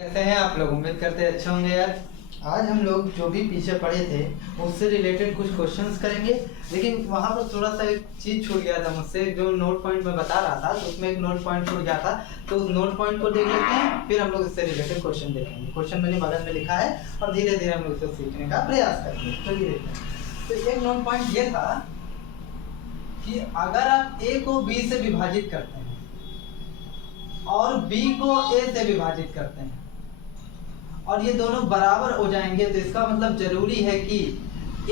कैसे हैं आप लोग? उम्मीद करते हैं अच्छे होंगे यार। आज हम लोग जो भी पीछे पढ़े थे उससे रिलेटेड कुछ क्वेश्चंस करेंगे, लेकिन वहाँ पर थोड़ा सा एक चीज़ छूट गया था मुझसे। जो नोट पॉइंट में बता रहा था तो उसमें एक नोट पॉइंट छूट गया था, तो उस नोट पॉइंट को देख लेते हैं, फिर हम लोग इससे रिलेटेड क्वेश्चन देखेंगे। क्वेश्चन मैंने बगल में लिखा है और धीरे धीरे हम लोग इसको सीखने का प्रयास करेंगे। चलिए देखते हैं। तो एक नोट पॉइंट ये था कि अगर आप ए को बी से विभाजित करते हैं और बी को ए से विभाजित करते हैं और ये दोनों बराबर हो जाएंगे, तो इसका मतलब जरूरी है कि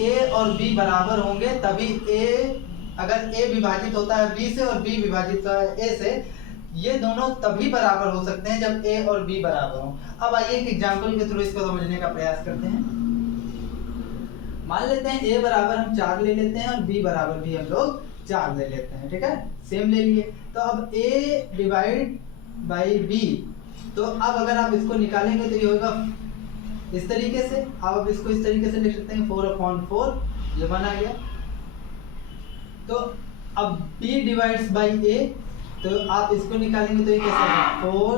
ए और बी बराबर होंगे, तभी अगर ए विभाजित होता है बी से और बी विभाजित होता है ए से, ये दोनों तभी बराबर हो सकते हैं जब ए और बी बराबर हो। अब आइए एक एग्जांपल के थ्रू इसको समझने का प्रयास करते हैं। मान लेते हैं ए बराबर हम 4 ले लेते हैं और बी बराबर भी हम लोग 4 ले लेते हैं, ठीक है, सेम ले लिए। तो अब ए डिवाइड बाई बी, तो अब अगर आप इसको निकालेंगे तो ये होगा इस तरीके से। आप इसको इस तरीके से लिख सकते हैं 4/4, ये बन आ गया। तो अब b डिवाइड्स बाई a, तो आप इसको निकालेंगे तो ये कैसे होगा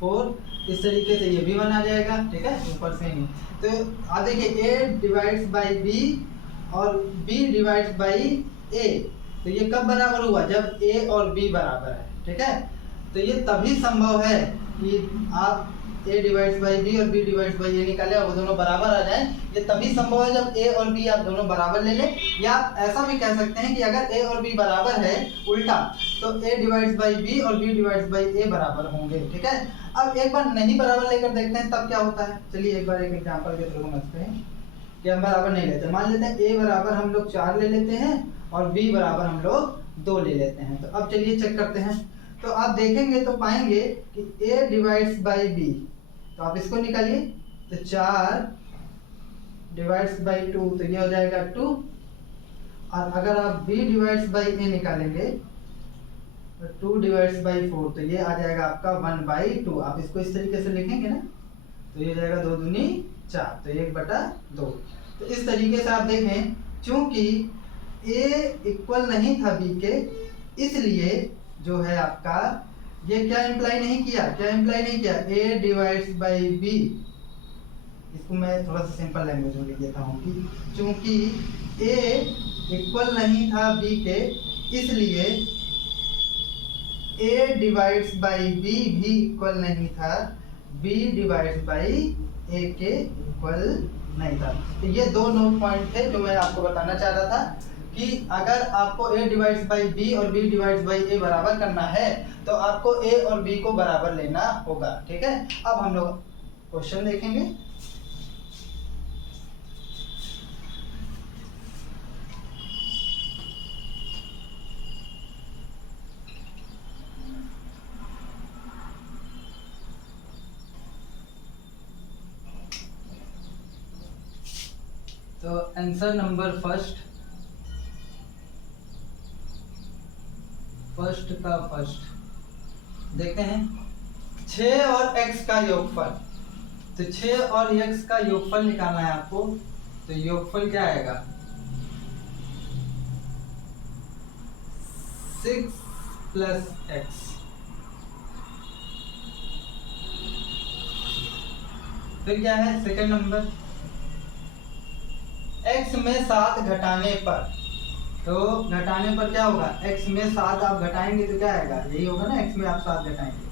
4 इस तरीके से, ये भी बन आ जाएगा, ठीक है, ऊपर से ही। तो आप देखिए a डिवाइड्स बाई b और b डिवाइड्स बाई a, तो ये कब बराबर हुआ? जब a और b बराबर है, ठीक है। तो ये तभी संभव है कि आप a डिवाइड्स बाई बी और b डिवाइड्स बाई a निकालें और वो दोनों बराबर आ जाएं। ये तभी संभव है जब a और b आप दोनों बराबर ले लें। या आप ऐसा भी कह सकते हैं कि अगर a और b बराबर है उल्टा, तो a डिवाइड्स बाई b और b डिवाइड्स बाई a बराबर होंगे, ठीक है। अब एक बार नहीं बराबर लेकर देखते हैं तब क्या होता है। चलिए एक बार एक एग्जाम्पल के थ्रू समझते हैं कि हम बराबर नहीं लेते। मान लेते हैं a बराबर हम लोग 4 ले लेते हैं और b बराबर हम लोग 2 ले लेते हैं। तो अब चलिए चेक करते हैं। तो आप देखेंगे तो पाएंगे कि a डिवाइड्स बाई b, तो आप इसको निकालिए, तो 4 डिवाइड्स बाई 2, तो ये हो जाएगा 2। और अगर आप b डिवाइड्स बाई a निकालेंगे तो 2 डिवाइड्स बाई 4, तो ये आ जाएगा आपका 1/2। आप इसको इस तरीके से लिखेंगे ना, तो ये हो जाएगा 2 दूनी 4, तो 1/2। तो इस तरीके से आप देखें, चूंकि a इक्वल नहीं था b के, इसलिए जो है आपका ये क्या इंप्लाई नहीं किया, a डिवाइड्स बाई b। इसको मैं थोड़ा सा सिंपल लैंग्वेज में लिख देता हूँ कि चूंकि a इक्वल नहीं था b के, इसलिए a डिवाइड्स बाई b भी इक्वल नहीं था b डिवाइड्स बाई a के इक्वल नहीं था। तो ये 2 नोट पॉइंट थे जो मैं आपको बताना चाह रहा था कि अगर आपको a डिवाइड्स बाई b और b डिवाइड्स बाई a बराबर करना है तो आपको a और b को बराबर लेना होगा, ठीक है। अब हम लोग क्वेश्चन देखेंगे। तो आंसर नंबर फर्स्ट का फर्स्ट देखते हैं। 6 और x का योगफल, तो 6 और x का योगफल निकालना है आपको। तो योगफल क्या आएगा 6 प्लस x। फिर क्या है सेकंड नंबर, x में 7 घटाने पर, तो घटाने पर क्या होगा, x में 7 आप घटाएंगे तो क्या आएगा, यही होगा ना, x में आप 7 घटाएंगे।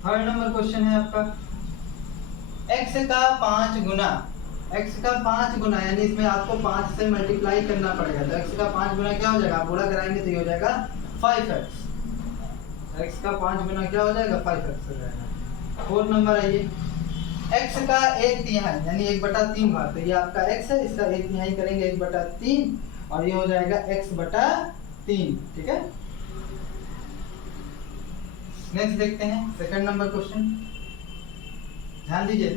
थर्ड नंबर क्वेश्चन है आपका x का 5 गुना, यानी इसमें आपको 5 से मल्टीप्लाई करना पड़ेगा। तो x का 5 गुना क्या हो जाएगा, आप गुणा कराएंगे तो ये हो जाएगा 5x। x का 5 गुना क्या हो जाएगा, 5x हो जाएगा। फोर्थ नंबर आइए, x का 1/3 यानी 1/3 भाग, तो ये आपका x है, इसका 1/3 करेंगे 1/3 और ये हो जाएगा x/3, ठीक है। नेक्स्ट देखते हैं सेकंड नंबर क्वेश्चन। ध्यान दीजिए,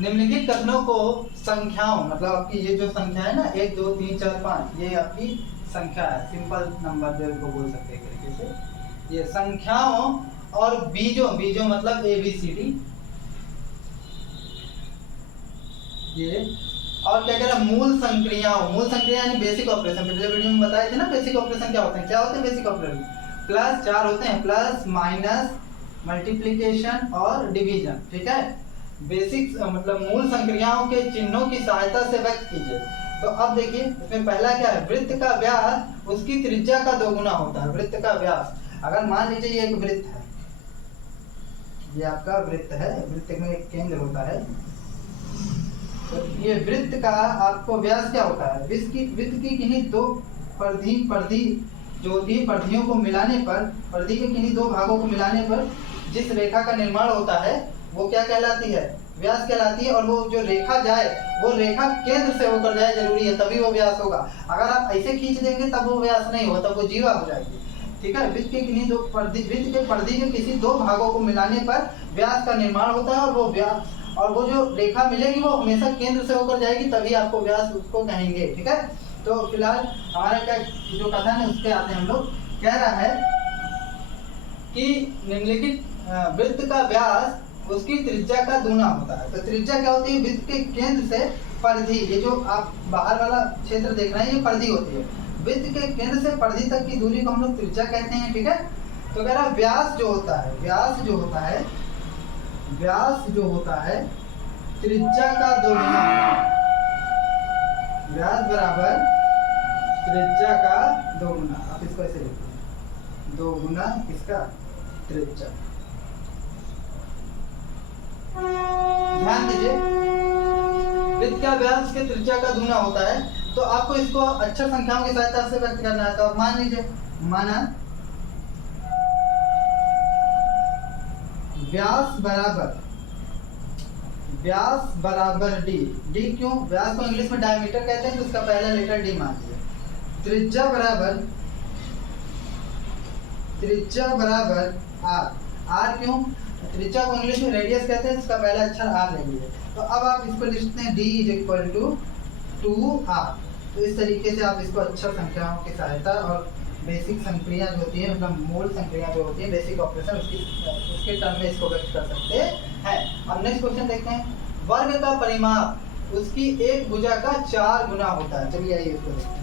निम्नलिखित कथनों को संख्याओं, मतलब आपकी ये जो संख्या है ना 1 2 3 4 5, ये आपकी संख्या है, सिंपल नंबर जो इनको बोल सकते हैं तरीके से। ये संख्याओं और बीजों मतलब ABCD, ये और क्या कह रहा है, मूल संक्रिया यानी बेसिक ऑपरेशन। पिछले वीडियो में बताए थे ना बेसिक ऑपरेशन क्या होते हैं। बेसिक ऑपरेशन +4 होते हैं, प्लस माइनस मल्टीप्लिकेशन और डिवीजन, ठीक है। बेसिक मतलब मूल संक्रियाओं के चिन्हों की सहायता से व्यक्त कीजिए। तो अब देखिए इसमें पहला क्या है, वृत्त का व्यास उसकी त्रिज्या का दोगुना होता है। वृत्त का व्यास, अगर मान लीजिए ये एक वृत्त है, ये आपका वृत्त है, वृत्त में एक केंद्र होता है, तो ये वृत्त का आपको व्यास क्या होता है, वृत्त की किन्हीं दो परिधि जो होती है, परिधियों को मिलाने पर, परिधि के किन्हीं दो भागों को मिलाने पर जिस रेखा का निर्माण होता है वो क्या कहलाती है, व्यास कहलाती है। और वो जो रेखा जाए वो रेखा केंद्र से होकर जाए जरूरी है, तभी वो व्यास होगा। अगर आप ऐसे खींच देंगे तब वो व्यास नहीं होगा, तब वो जीवा हो जाएगी, ठीक है। वृत्त के किन्हीं दो परिधि, वृत्त के परिधि के किसी दो भागों को मिलाने पर व्यास का निर्माण होता है, और वो व्यास, और वो जो रेखा मिलेगी वो हमेशा केंद्र से होकर जाएगी, तभी आपको व्यास उसको कहेंगे, ठीक है। तो फिलहाल हमारा क्या जो कथन है उसके आते हैं हम लोग, कह रहा है कि निम्नलिखित वृत्त का व्यास उसकी त्रिज्या का दूना होता है। तो त्रिज्या क्या होती है, वृत्त के केंद्र से परिधि, ये जो आप बाहर वाला क्षेत्र देख रहे हैं ये परिधि होती है, वृत्त के केंद्र से परिधि तक की दूरी को हम लोग त्रिज्या कहते हैं, ठीक है। तो कह रहा है व्यास जो होता है, व्यास जो होता है त्रिज्या का दोगुना, व्यास बराबर त्रिज्या का दोगुना। आप इसको ऐसे लिखो, दोगुना किसका, त्रिज्या। ध्यान दीजिए, वृत्त का व्यास के त्रिज्या का दूना होता है, तो आपको इसको अक्षर संख्याओं की सहायता से व्यक्त करना है। तो मान लीजिए, माना व्यास बराबर डी। डी क्यों, व्यास को इंग्लिश में डायमीटर कहते हैं, तो इसका पहला लेटर डी मान लीजिए। त्रिज्या बराबर आर। आर क्यों, त्रिज्या को इंग्लिश में रेडियस कहते हैं, इसका पहला अक्षर आर ले लीजिए। तो अब आप इसको लिखते हैं d = 2r। तो इस तरीके से आप इसको अक्षर संख्याओं की सहायता और बेसिक संक्रिया जो होती है, मतलब मूल संक्रिया जो होती है, बेसिक ऑपरेशन, उसके टर्म में इसको व्यक्त कर सकते हैं। अब नेक्स्ट क्वेश्चन देखते हैं, वर्ग का परिमाप उसकी एक भुजा का 4 गुना होता है। चलिए आइए इसको देखते हैं।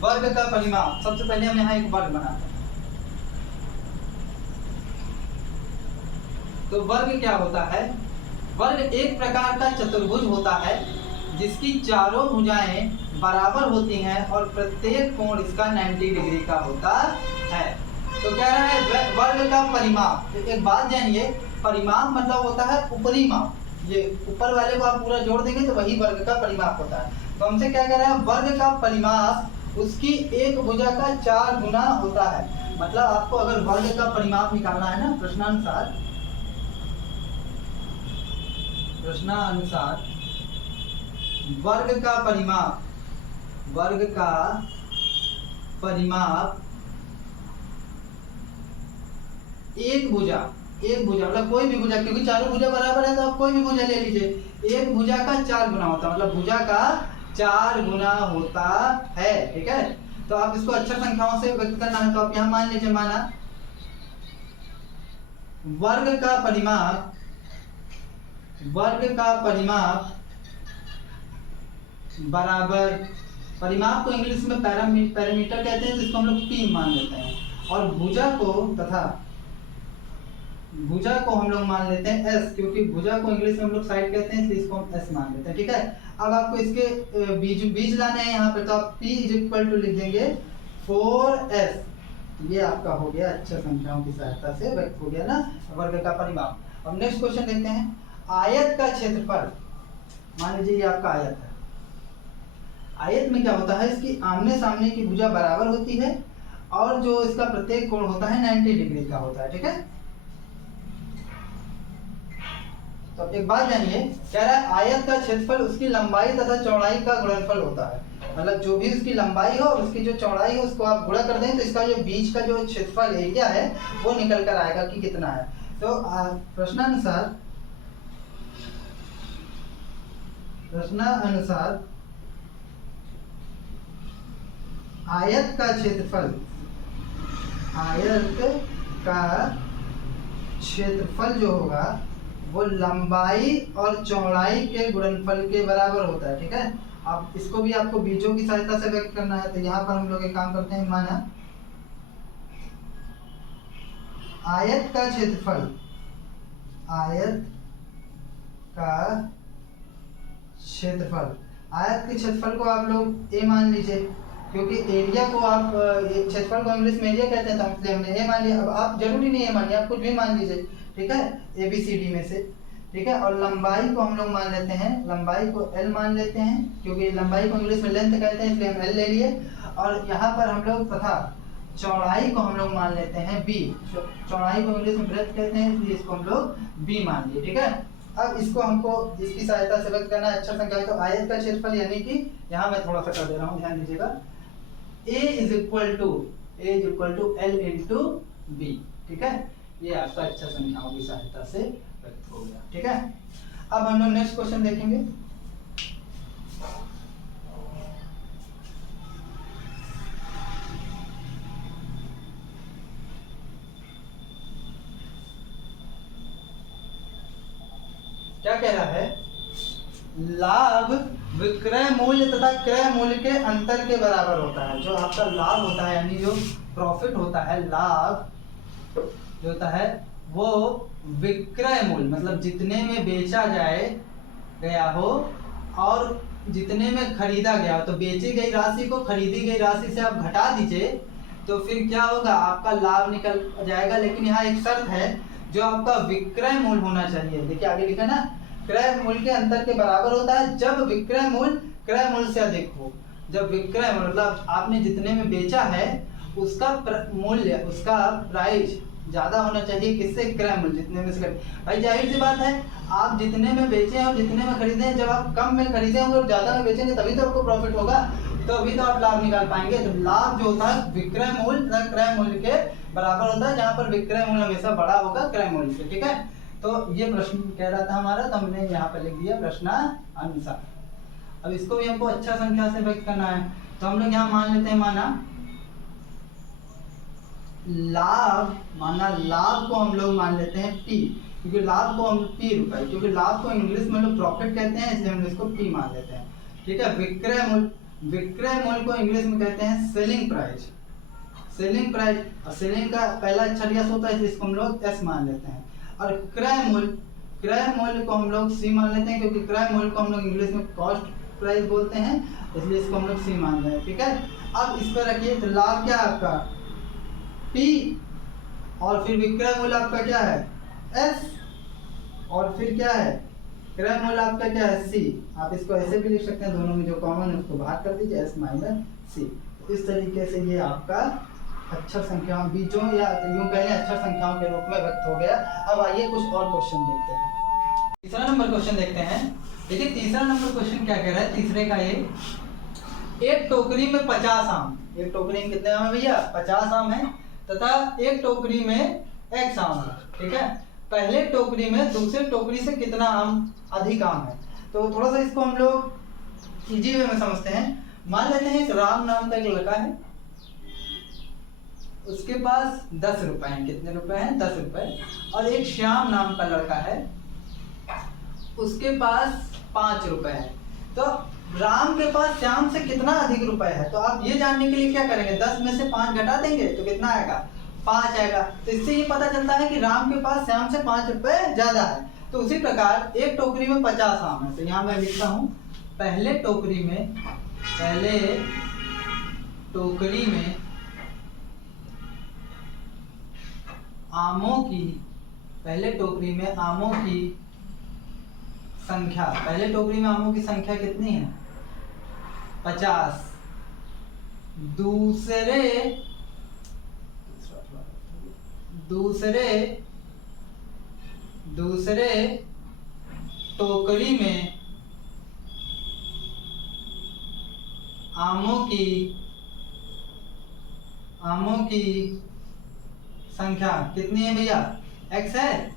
वर्ग का परिमाप, सबसे पहले हम यहाँ एक वर्ग बनाते हैं। तो वर्ग क्या होता है, वर्ग एक प्रकार का चतुर्भुज होता है जिसकी चारों भुजाएं बराबर होती हैं और प्रत्येक कोण इसका 90 डिग्री का होता है। तो कह रहा है वर्ग का परिमाप। तो एक बात जानिए, परिमाप मतलब होता है ऊपरी माप, ये ऊपर वाले को आप पूरा जोड़ देंगे तो वही वर्ग का परिमाप होता है। तो हमसे क्या कह रहा है, वर्ग का परिमाप उसकी एक भुजा का 4 गुना होता है। मतलब आपको अगर वर्ग का परिमाप निकालना है ना, प्रश्नानुसार वर्ग का परिमाप एक भुजा मतलब कोई भी भुजा, क्योंकि चारों भुजा बराबर है तो आप कोई भी भुजा ले लीजिए, एक भुजा का 4 गुना होता है, मतलब भुजा का 4 गुना होता है, ठीक है। तो आप इसको अक्षर संख्याओं से व्यक्त करना है। तो आप यहाँ मान लीजिए, माना वर्ग का परिमाप बराबर, परिमाप को इंग्लिश में पैरामीटर कहते हैं, जिसको हम लोग पी मान लेते हैं, और भुजा को हम लोग मान लेते हैं एस, क्योंकि भुजा को इंग्लिश में हम लोग साइड कहते हैं, तो इसको हम एस मान लेते हैं, ठीक है। अब आपको इसके बीज लाने हैं यहाँ पे, तो आप P = लिख देंगे 4s। ये आपका हो गया अक्षर संख्याओं की सहायता से व्यक्त हो गया ना वर्ग का परिमाप। अब नेक्स्ट क्वेश्चन देखते हैं, आयत का क्षेत्रफल। मान लीजिए ये आपका आयत है, आयत में क्या होता है, इसकी आमने सामने की भुजा बराबर होती है और जो इसका प्रत्येक कोण होता है 90 डिग्री का होता है, ठीक है। तो एक बात जानिए, कह रहा है आयत का क्षेत्रफल उसकी लंबाई तथा चौड़ाई का गुणनफल होता है। मतलब जो भी उसकी लंबाई हो और उसकी जो चौड़ाई हो उसको आप गुणा कर दें तो इसका जो बीच का जो क्षेत्रफल एरिया है वो निकल कर आएगा कि कितना है। तो प्रश्नानुसार आयत का क्षेत्रफल जो होगा वो लंबाई और चौड़ाई के गुणनफल के बराबर होता है। ठीक है, अब इसको भी आपको बीजों की सहायता से व्यक्त करना है। तो यहाँ पर हम लोग एक काम करते हैं, माना आयत का क्षेत्रफल, आयत का क्षेत्रफल, आयत के क्षेत्रफल को आप लोग ए मान लीजिए, क्योंकि एरिया को आप क्षेत्रफल को इंग्लिश में एरिया कहते हैं, तो इसलिए हमने ए मान लिया। अब आप जरूरी नहीं है मानिए, आप कुछ भी मान लीजिए। ठीक है, ए बी सी डी में से। ठीक है, और लंबाई को हम लोग मान लेते हैं, लंबाई को एल मान लेते हैं, क्योंकि लंबाई को इंग्लिश में लेंथ कहते हैं, इसलिए हम एल ले लिए। और यहाँ पर हम लोग तथा चौड़ाई को हम लोग मान लेते हैं बी, चौड़ाई को इंग्लिश में ब्रेथ कहते हैं, इसलिए इसको हम लोग बी मान लिए। ठीक है, अब इसको हमको इसकी सहायता से व्यक्त करना है अक्षर संख्या। तो आयत का क्षेत्रफल यानी कि यहाँ मैं थोड़ा सा कर दे रहा हूँ, ध्यान दीजिएगा, A is equal to L into B. ठीक है, ये आपका अक्षर संख्याओं की सहायता से व्यक्त हो गया। ठीक है, अब हम लोग नेक्स्ट क्वेश्चन देखेंगे। क्या कह रहा है, लाभ विक्रय मूल्य तथा क्रय मूल्य के अंतर के बराबर होता है। जो आपका लाभ होता है यानी जो प्रॉफिट होता है, लाभ जो होता है वो विक्रय मूल्य मतलब जितने में बेचा गया हो और जितने में खरीदा गया हो, तो बेची गई राशि को खरीदी गई राशि से आप घटा दीजिए तो फिर क्या होगा, आपका लाभ निकल जाएगा। लेकिन यहाँ एक शर्त है, जो आपका विक्रय मूल्य होना चाहिए। देखिए आगे लिखा ना, क्रय मूल्य के अंतर के बराबर होता है जब विक्रय मूल्य क्रय मूल्य से अधिक हो। जब विक्रय मूल्य मतलब आपने जितने में बेचा है उसका मूल्य, उसका प्राइस ज्यादा होना चाहिए किससे, क्रय मूल्य जितने में से। भाई जाहिर सी बात है, आप जितने में बेचे हैं और जितने में खरीदे हैं, जब आप कम में खरीदे होंगे और ज्यादा में बेचेंगे तभी तो आपको प्रॉफिट होगा, तो अभी तो आप लाभ निकाल पाएंगे। तो लाभ जो होता है विक्रय मूल्य क्रय मूल्य के बराबर होता है, जहाँ पर विक्रय मूल्य हमेशा बड़ा होगा क्रय मूल्य से। ठीक है, तो ये प्रश्न कह रहा था हमारा, तो हमने यहाँ पर लिख दिया प्रश्नानुसार। अब इसको भी हमको अच्छा संख्या से व्यक्त करना है, तो हम लोग यहाँ मान लेते हैं, लाभ को हम लोग मान लेते हैं P, क्योंकि लाभ को हम P रुपए, क्योंकि लाभ को इंग्लिश में लोग प्रॉफिट कहते हैं, इसलिए हम इसको P मान लेते हैं। ठीक है, विक्रय मूल्य को इंग्लिश में कहते हैं सेलिंग प्राइस, और सेलिंग का पहला अक्षर यस होता है, इसलिए इसको हम लोग S मान लेते हैं। और क्रय मूल्य को हम लोग C मान लेते हैं, क्योंकि क्रय मूल्य को हम लोग इंग्लिश में कॉस्ट प्राइस बोलते हैं, इसलिए इसको हम लोग C मान रहे हैं। ठीक है, अब इस पर रखिए, तो लाभ क्या है आपका P, और फिर विक्रय मूल्य आपका क्या है S, और फिर क्या है क्रय मूल्य आपका क्या है C। आप इसको ऐसे भी लिख सकते हैं, दोनों में जो कॉमन है उसको बाहर कर दीजिए, S माइनस C। इस तरीके से ये आपका अक्षर संख्याओं बीजों या यूं कहें अक्षर संख्याओं के रूप में व्यक्त हो गया। अब आइए कुछ और क्वेश्चन देखते हैं। तीसरा नंबर क्वेश्चन देखते हैं। देखिए तीसरा नंबर क्वेश्चन क्या कह रहा है, तीसरे का ये, एक टोकरी में 50 आम, एक टोकरी में कितने आम है भैया, 50 आम है, तथा एक टोकरी में X आम है। ठीक है, पहले टोकरी में दूसरे टोकरी से कितना आम अधिक आम है। तो थोड़ा सा इसको हम लोग इजी वे में समझते हैं। मान लेते हैं एक राम नाम का एक लड़का है, उसके पास 10 रुपए हैं। कितने रुपए हैं, 10 रुपए। और एक श्याम नाम का लड़का है, उसके पास 5 रुपए है। तो राम के पास श्याम से कितना अधिक रुपए है, तो आप ये जानने के लिए क्या करेंगे, 10 में से 5 घटा देंगे तो कितना आएगा, 5 आएगा। तो इससे ये पता चलता है कि राम के पास श्याम से 5 रुपए ज्यादा है। तो उसी प्रकार एक टोकरी में 50 आम है, तो यहाँ मैं लिखता हूँ, पहले टोकरी में आमों की, पहले टोकरी में आमों की संख्या, पहले टोकरी में आमों की संख्या कितनी है, 50। दूसरे टोकरी में आमों की संख्या कितनी है भैया, X है।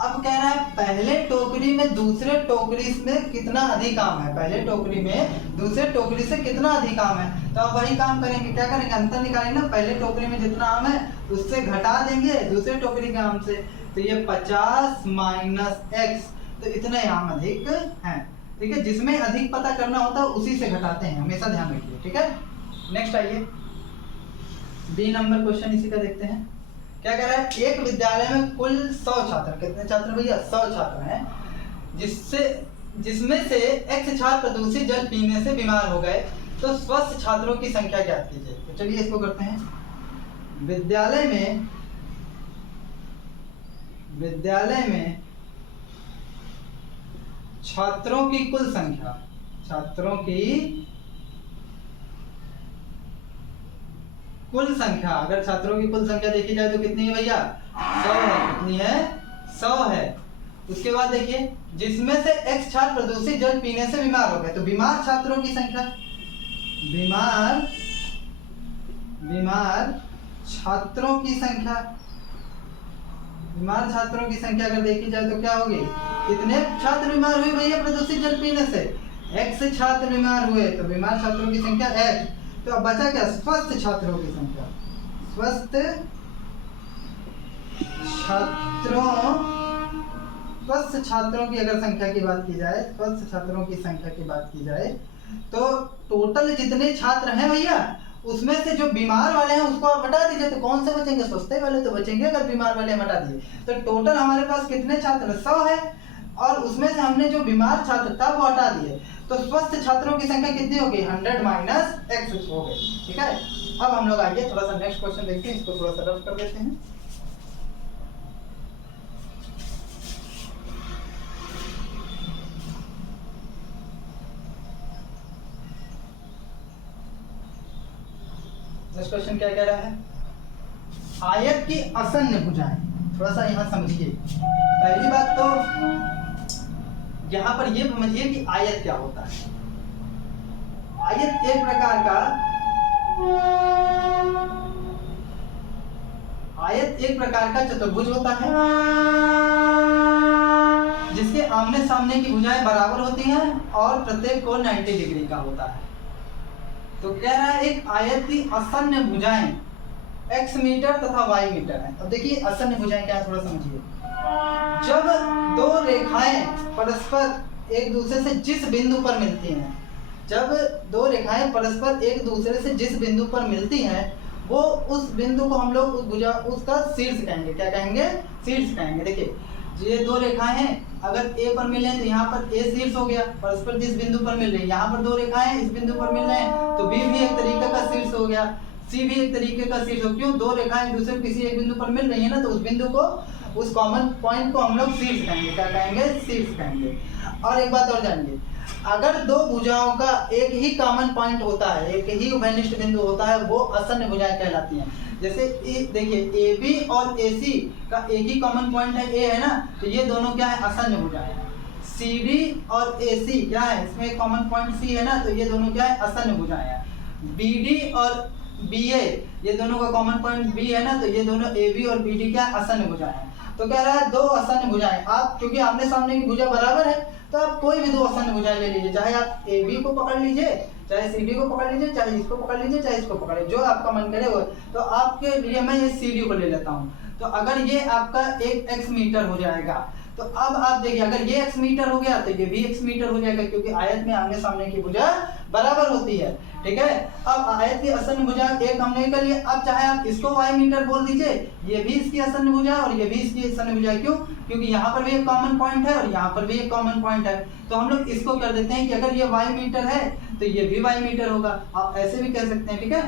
अब कह रहा है पहले टोकरी में दूसरे टोकरी में कितना अधिक आम है, पहले टोकरी में दूसरे टोकरी से कितना अधिक आम है। तो अब वही काम करेंगे, क्या करेंगे, अंतर निकालेंगे ना, पहले टोकरी में जितना आम है उससे घटा देंगे दूसरे टोकरी के आम से। तो ये 50 माइनस x, तो इतना यहाँ अधिक है। ठीक है, जिसमें अधिक पता करना होता है उसी से घटाते हैं, हमेशा ध्यान रखिए। ठीक है, नेक्स्ट आइए बी नंबर क्वेश्चन इसी का देखते हैं। क्या कह रहा है, एक विद्यालय में कुल 100 छात्र, कितने छात्र भैया, 100 छात्र हैं, जिसमें से x छात्र प्रदूषित जल पीने से बीमार हो गए, तो स्वस्थ छात्रों की संख्या ज्ञात कीजिए। तो चलिए इसको करते हैं। विद्यालय में छात्रों की कुल संख्या, छात्रों की कुल संख्या, अगर छात्रों की कुल संख्या देखी जाए तो कितनी है भैया, 100 है। कितनी है, 100 है। उसके बाद देखिए, जिसमें से x छात्र प्रदूषित जल पीने से बीमार हो गए, तो बीमार छात्रों की संख्या, बीमार छात्रों की संख्या, बीमार छात्रों की संख्या अगर देखी जाए तो क्या होगी, कितने छात्र बीमार हुए भैया प्रदूषित जल पीने से, x छात्र बीमार हुए, तो बीमार छात्रों की संख्या x। तो अब बचा क्या, स्वस्थ छात्रों की संख्या, स्वस्थ छात्रों की अगर संख्या की बात की जाए, स्वस्थ छात्रों की संख्या की बात की जाए, तो टोटल जितने छात्र हैं भैया, उसमें से जो बीमार वाले हैं उसको आप हटा दीजिए, तो कौन से बचेंगे, स्वस्थ वाले तो बचेंगे। अगर बीमार वाले हम हटा दिए तो टोटल हमारे पास कितने छात्र, 100 है, और उसमें से हमने जो बीमार छात्र था वो हटा दिए, तो स्वस्थ छात्रों की संख्या कितनी हो गई, 100 माइनस x हो गई। ठीक है, अब हम लोग आइए थोड़ा सा नेक्स्ट क्वेश्चन देखते हैं, इसको थोड़ा सा रफ कर देते हैं। नेक्स्ट क्वेश्चन क्या कह रहा है, आयत की आसन्न भुजाएं, थोड़ा सा यहाँ समझिए। पहली बात तो यहाँ पर ये समझिए कि आयत क्या होता है। आयत एक प्रकार का चतुर्भुज होता है, जिसके आमने सामने की भुजाएं बराबर होती हैं और प्रत्येक कोण 90 डिग्री का होता है। तो कह रहा है एक आयत की आसन्न भुजाएं x मीटर तथा y मीटर है। अब देखिए आसन्न भुजाएं क्या है, थोड़ा समझिए। जब दो रेखाएं परस्पर एक दूसरे से जिस बिंदु पर मिलती हैं, जब दो रेखाएं परस्पर एक दूसरे से जिस बिंदु पर मिलती हैं, वो उस बिंदु को हम लोग उस भुजा उसका शीर्ष कहेंगे। क्या कहेंगे, शीर्ष कहेंगे। देखिए ये दो रेखाएं हैं, अगर A पर मिले तो यहाँ पर A शीर्ष हो गया, परस्पर जिस बिंदु पर मिल रही है। यहाँ पर दो रेखाएं इस बिंदु पर मिल रहे हैं, तो B भी एक तरीके का शीर्ष हो गया, C भी एक तरीके का शीर्ष हो। क्यों, दो रेखाएं एक दूसरे किसी एक बिंदु पर मिल रही है ना, तो उस बिंदु को, उस कॉमन पॉइंट को हम लोग शीर्ष कहेंगे। क्या कहेंगे, शीर्ष कहेंगे। और एक बात और जानिए, अगर दो भुजाओं का एक ही कॉमन पॉइंट होता है, एक ही उभयनिष्ठ बिंदु होता है, वो आसन्न भुजाएं कहलाती हैं। जैसे देखिए AB और AC का एक ही कॉमन पॉइंट है, A है ना, तो ये दोनों क्या है, आसन्न भुजाएं। CD और AC क्या है, इसमें कॉमन पॉइंट C है ना, तो ये दोनों क्या है, आसन्न भुजाएं हैं। BD और BA ये दोनों का कॉमन पॉइंट B है ना, तो ये दोनों AB और BD क्या है, आसन्न भुजाएं हैं। तो कह रहा है दो आसन्न भुजाएं, आप क्योंकि आमने सामने की भुजा बराबर है, तो आप कोई भी दो आसन्न भुजाएं ले लीजिए, चाहे आप AB को पकड़ लीजिए, चाहे CD को पकड़ लीजिए, चाहे इसको पकड़ लीजिए, चाहे इसको पकड़ लीजिए, जो आपका मन करे वो। तो आपके लिए मैं ये CD को ले लेता हूँ। तो अगर ये आपका एक x मीटर हो जाएगा, तो अब आप देखिए अगर ये x मीटर हो गया तो ये भी x मीटर हो जाएगा, क्योंकि आयत में आमने सामने की भुजा बराबर होती है। ठीक है, अब आयत की आसन्न भुजा एक हमने कर लिया। अब चाहे आप इसको y मीटर बोल दीजिए, ये भी इसकी आसन्न भुजा और ये भी इसकी आसन्न भुजा। क्यों, क्योंकि यहाँ पर भी एक कॉमन पॉइंट है और यहाँ पर भी एक कॉमन पॉइंट है। तो हम लोग इसको कर देते हैं कि अगर ये y मीटर है तो ये भी y मीटर होगा। आप ऐसे भी कह सकते हैं। ठीक है,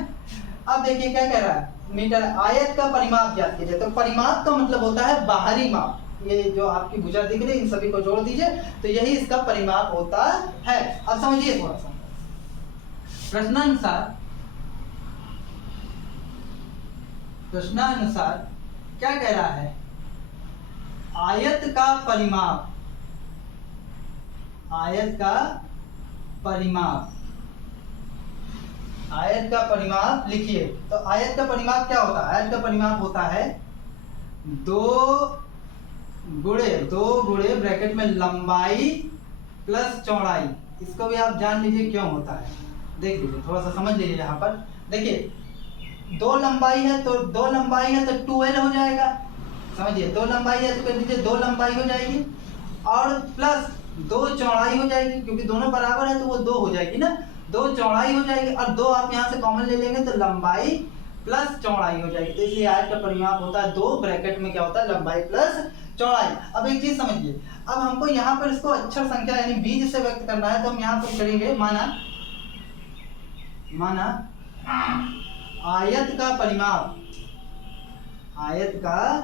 अब देखिए क्या कह रहा है, मीटर आयत का परिमाप ज्ञात कीजिए। तो परिमाप का मतलब होता है बाहरी माप। ये जो आपकी भुजा दिख रही है, इन सभी को जोड़ दीजिए, तो यही इसका परिमाप होता है। अब समझिए थोड़ा सा प्रश्नानुसार क्या कह रहा है, आयत का परिमाप, आयत का परिमाप लिखिए। तो आयत का परिमाप क्या होता है, आयत का परिमाप होता है दो गुणे ब्रैकेट में लंबाई प्लस चौड़ाई। इसको भी आप जान लीजिए क्यों होता है, देख लीजिए, थोड़ा सा समझ लीजिए। यहाँ पर देखिए दो लंबाई है तो 2L हो जाएगा, समझिए, 2 लंबाई है तो कह दीजिए 2 लंबाई हो जाएगी और प्लस 2 चौड़ाई हो जाएगी, क्योंकि दोनों बराबर है तो वो 2 हो जाएगी ना, 2 चौड़ाई हो जाएगी और 2 आप यहाँ से कॉमन ले लेंगे तो लंबाई प्लस चौड़ाई हो जाएगी। तो इसलिए आयत का परिमाप होता है 2, ब्रैकेट में क्या होता है, लंबाई प्लस चौड़ाई। अब एक चीज समझिए, अब हमको यहाँ पर इसको अक्षर संख्या यानी बीज से व्यक्त करना है, तो हम यहाँ पर करेंगे माना आयत का परिमाप, आयत का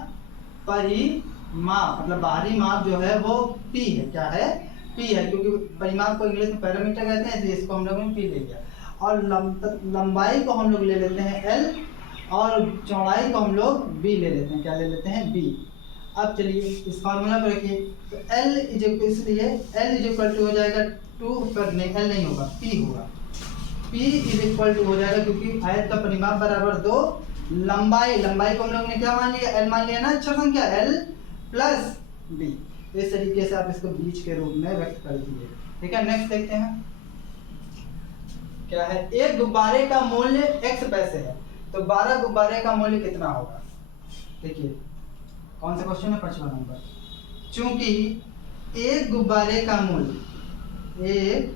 परिमाप मतलब बाहरी माप जो है वो p है। क्या है, p है, क्योंकि परिमाप को इंग्लिश में पैरामीटर कहते हैं, इसलिए इसको हम लोगों ने p ले लिया। और लंबाई को हम लोग ले लेते हैं l और चौड़ाई को हम लोग b ले लेते हैं। क्या ले लेते हैं, b। अब चलिए इस फार्मूला पर रखिए, तो l इसलिए l इज इक्वल टू हो जाएगा 2 पर नहीं, l नहीं होगा, p होगा। p इज इक्वल टू हो जाएगा, क्योंकि आयत का परिमाप बराबर 2, लंबाई को हम लोग ने क्या मान लिया, l मान लिया ना, अक्षर संख्या l प्लस b। इस तरीके से आप इसको बीज के रूप में व्यक्त कर दीजिए। ठीक है, नेक्स्ट देखते हैं क्या है। एक गुब्बारे का मूल्य x पैसे है, तो 12 गुब्बारे का मूल्य कितना होगा। देखिए कौन सा क्वेश्चन है, 5वां नंबर। चूंकि एक गुब्बारे का मूल्य, एक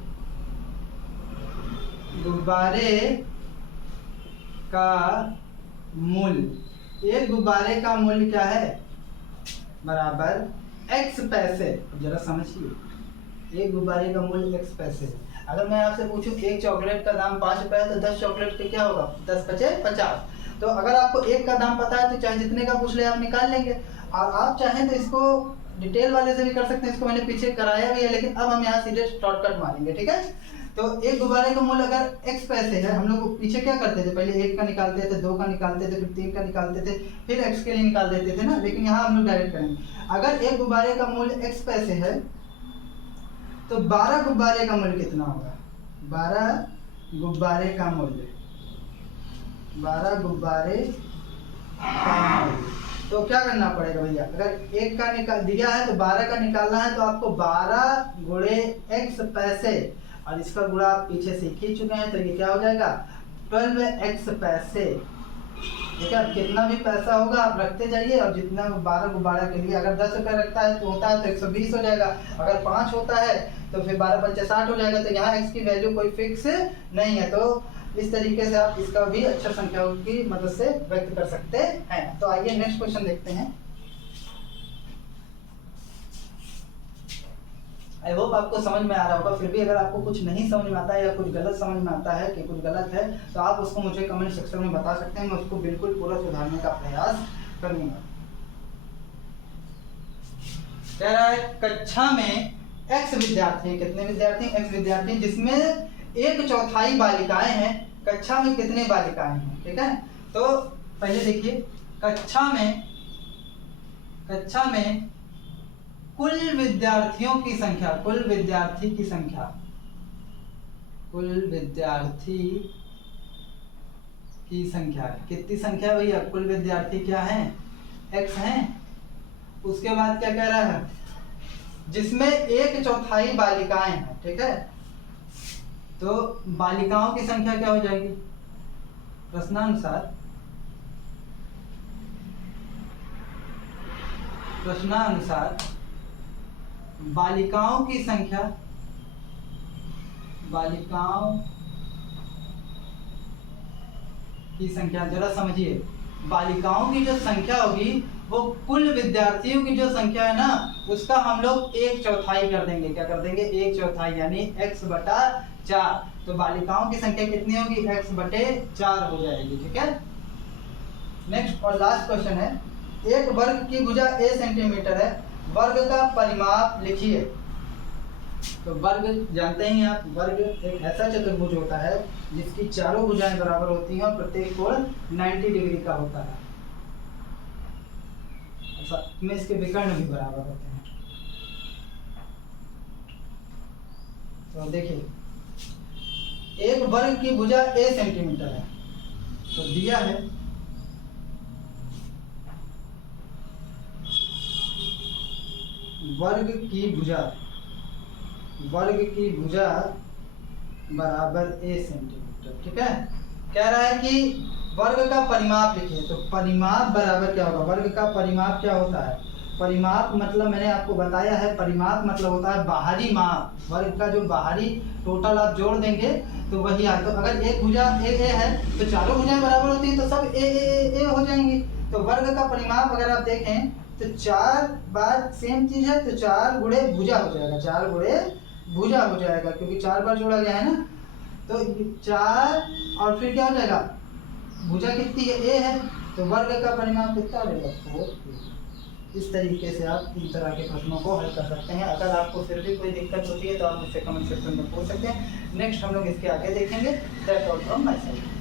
गुब्बारे का मूल्य, एक गुब्बारे का मूल्य क्या है, बराबर x पैसे। जरा समझिए, एक गुब्बारे का मूल्य x पैसे है। अगर मैं आपसे पूछूं एक चॉकलेट का दाम 5 रुपए है, तो 10 चॉकलेट के क्या होगा, 10 पचे 50। तो अगर आपको एक का दाम पता है तो चाहे जितने का पूछ ले आप निकाल लेंगे, और आप चाहें तो इसको डिटेल वाले से भी कर सकते हैं। इसको मैंने पीछे कराया भी है, लेकिन अब हम यहाँ सीधे शॉर्टकट मारेंगे। ठीक है, तो एक गुब्बारे का मूल्य अगर x पैसे है, हम लोग पीछे क्या करते थे, पहले 1 का निकालते थे, 2 का निकालते थे, फिर 3 का निकालते थे, फिर x के लिए निकाल देते थे ना। लेकिन यहाँ हम लोग डायरेक्ट करेंगे। अगर एक गुब्बारे का मूल्य x पैसे है तो 12 गुब्बारे का मूल्य कितना होगा, 12 गुब्बारे का मूल्य, 12 गुब्बारे का मूल्य। तो क्या करना पड़ेगा भैया, अगर 1 का दिया है तो 12 का निकालना है, तो आपको 12 गुणे x पैसे, और इसका गुणा आप पीछे से खींच चुके हैं, तो ये क्या हो जाएगा, 12x पैसे। ठीक है, कितना भी पैसा होगा आप रखते जाइए, और जितना 12 गुब्बारा के लिए अगर 10 रुपये रखता है तो होता है तो 120 हो जाएगा, अगर 5 होता है तो फिर 12 पंचे 60 हो जाएगा। तो यहाँ x की वैल्यू कोई फिक्स नहीं है, तो इस तरीके से आप इसका भी अक्षर संख्याओं की मदद से व्यक्त कर सकते हैं। तो आइए नेक्स्ट क्वेश्चन देखते हैं। आई होप आपको समझ में आ रहा होगा। फिर भी अगर आपको कुछ नहीं समझ में आता है या कुछ गलत समझ में आता है कि कुछ गलत है, तो आप उसको मुझे कमेंट सेक्शन में बता सकते हैं, मैं उसको बिल्कुल पूरा सुधारने का प्रयास करूंगा। कह रहा है कक्षा में x विद्यार्थी, कितने विद्यार्थी, x विद्यार्थी, जिसमें 1/4 बालिकाएं हैं। कक्षा में कितने बालिकाएं हैं, ठीक है। तो पहले देखिए, कक्षा में कुल विद्यार्थियों की संख्या, कुल विद्यार्थी की संख्या, कुल विद्यार्थी की संख्या कितनी संख्या है भैया, कुल विद्यार्थी क्या है, x हैं। उसके बाद क्या कह रहा है, जिसमें 1/4 बालिकाएं हैं, ठीक है। तो बालिकाओं की संख्या क्या हो जाएगी, प्रश्नानुसार बालिकाओं की संख्या, जरा समझिए, बालिकाओं की जो संख्या होगी वो कुल विद्यार्थियों की जो संख्या है ना, उसका हम लोग 1/4 कर देंगे। क्या कर देंगे, 1/4, यानी x/4। तो बालिकाओं की संख्या कितनी होगी, x/4 हो जाएगी, ठीक है। नेक्स्ट और लास्ट क्वेश्चन है, एक वर्ग की भुजा a सेंटीमीटर है, वर्ग का परिमाप लिखिए। तो वर्ग जानते हैं आप, वर्ग एक ऐसा चतुर्भुज होता है जिसकी चारों भुजाएं बराबर होती हैं और प्रत्येक कोण 90 डिग्री का होता है। में इसके विकर्ण भी बराबर होते हैं। तो देखिए, एक वर्ग की भुजा a सेंटीमीटर है, तो दिया है वर्ग की भुजा बराबर a सेंटीमीटर, ठीक है। कह रहा है कि वर्ग का परिमाप लिखिए। तो परिमाप बराबर क्या होगा, वर्ग का परिमाप क्या होता है, परिमाप मतलब मैंने आपको बताया है, परिमाप मतलब होता है बाहरी माप, वर्ग का जो बाहरी टोटल आप जोड़ देंगे तो वही आ। तो अगर एक भुजा ए है तो चारों भुजाएं बराबर होती है तो सब ए हो जाएंगी। तो वर्ग का परिमाप अगर आप देखें तो 4 बार सेम चीज है तो 4 गुणे भुजा हो जाएगा, 4 गुणे भुजा हो जाएगा क्योंकि 4 बार जोड़ा गया है ना। तो 4 और फिर क्या हो जाएगा, भुजा कितनी है, ए है, तो वर्ग का परिमाप कितना हो जाएगा, 4। इस तरीके से आप इन तरह के प्रश्नों को हल कर सकते हैं। अगर आपको फिर भी कोई दिक्कत होती है तो आप मुझसे कमेंट सेक्शन में पूछ सकते हैं। नेक्स्ट हम लोग इसके आगे देखेंगे। That's all from my side.